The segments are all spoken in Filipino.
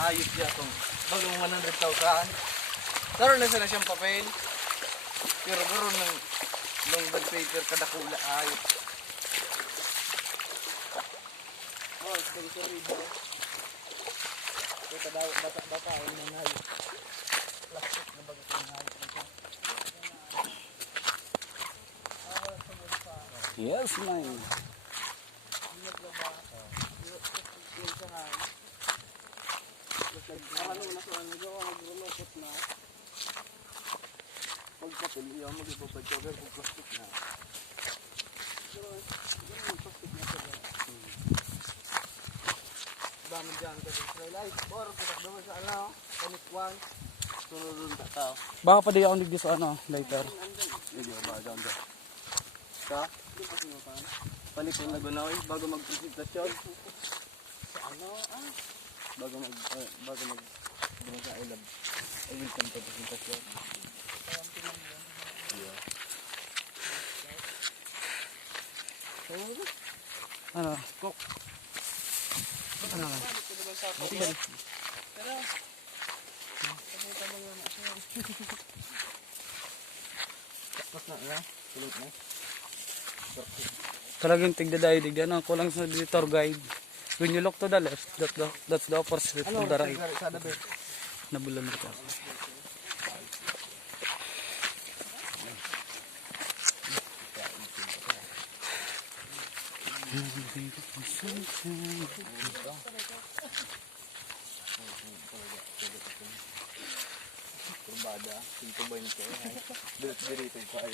Ayos siya itong bagong 100,000. Karoon na sila siyang papel. Pero karoon ng long bond paper kada kula. Ayos. Oh, sorry ba? Ito daw bata ay nanay. Plastic na bago ng hayop nito. Yes, man. Pagkapil, iya mag-ipapadyagan kung plastic na. Dami dyan kasi Israelite. Or, kitak naman sa ano, panik 1. Sunod doon tao. Baka pa di ako nagdi sa ano, later. Hindi ko ba dyan dyan. Ka? Hindi pa sinutan. Panik yung nagunaw bago mag-presentasyon. Sa ano bago mag sa I welcome to presentasyon. Yeah. Ano? Kok. Ano? Okay. Pero pakita mo lang siya. Tapos na. Tuloy na. Talagang tigda na kulang sa tour guide. When you look to the left, that's the opposite to the right. Nabulan na ito. Kurbada, 5.20. Dirito ko ay.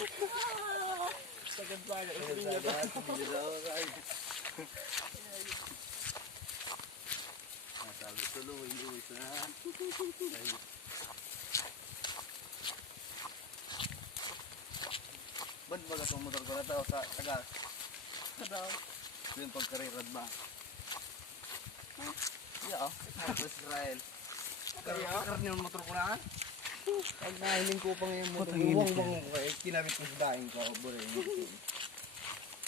Sagad pa na ito niya ba? Sabi tuloy na. Ban ba itong motor ko na ito sa tagas? Sadaw. Ito yung pagkarirad ba? Yeah, Israel. Karir yung motor ko na. Pag nahiling ko pang yung motor, buwang-buwang ko. Kinamit ko sa daing ko.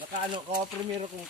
Nakaano ko, primero kong